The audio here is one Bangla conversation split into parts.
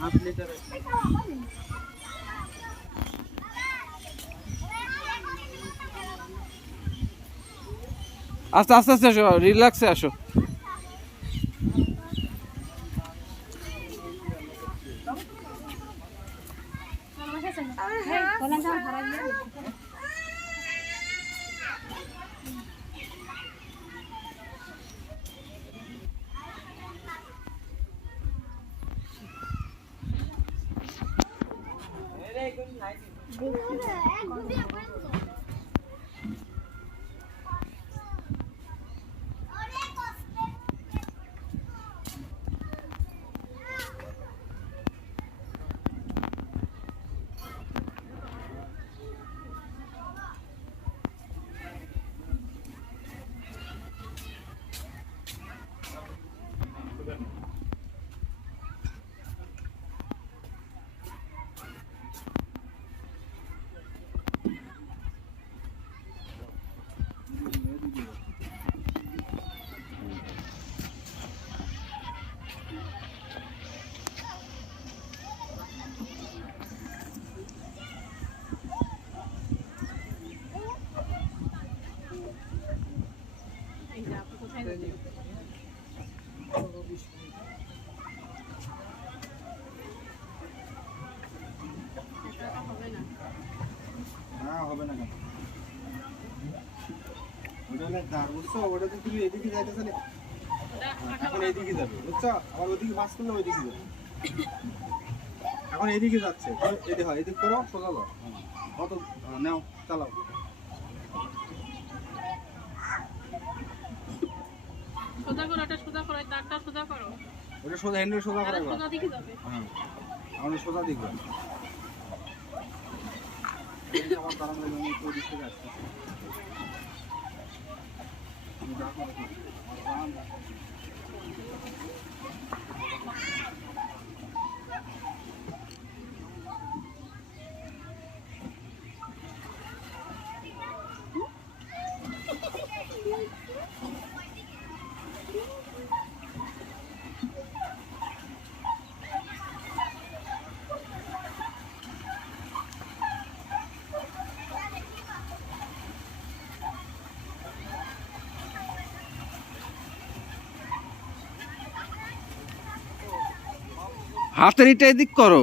हाफ लीटर আস্তে আস্তে আস্তে আসো, রিল্যাক্সে আসো। হবে না কেন ওটা না দাঁড় বুঝছো ওটা তো তুমি এদিকে যাইতেছ না এখন এদিকে যাবে বুঝছো আবার ওদিকে পাস করলে ওইদিকে যাবে এখন এদিকে যাচ্ছে এদিকে হয় এদিক করো সোজা যাও কত নাও চালাও সোজা করো এটা সোজা করো এই দাঁড়টা সোজা করো ওটা সোজা হ্যান্ডেল সোজা করে সোজা দিকে যাবে হ্যাঁ আমরা সোজা দিক আমার দাঁড়ানো জন্য একটু দিক থেকে আসছে হাতেরিটা এদিক করো,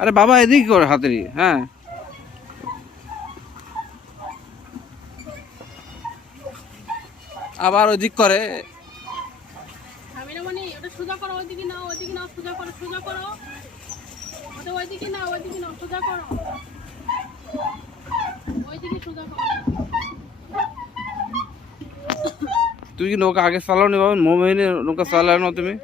আরে বাবা এদিক করো হাতেরি। হ্যাঁ আবার ওদিক করে। আমি না মানে ওটা সোজা করো ওইদিকে নাও সোজা করো ওটা ওইদিকে নাও সোজা করো ওইদিকে সোজা করো। তুই কি নৌকা আগে চালাও নি বাবা? মোবাইলে নৌকা চালাও না তুমি?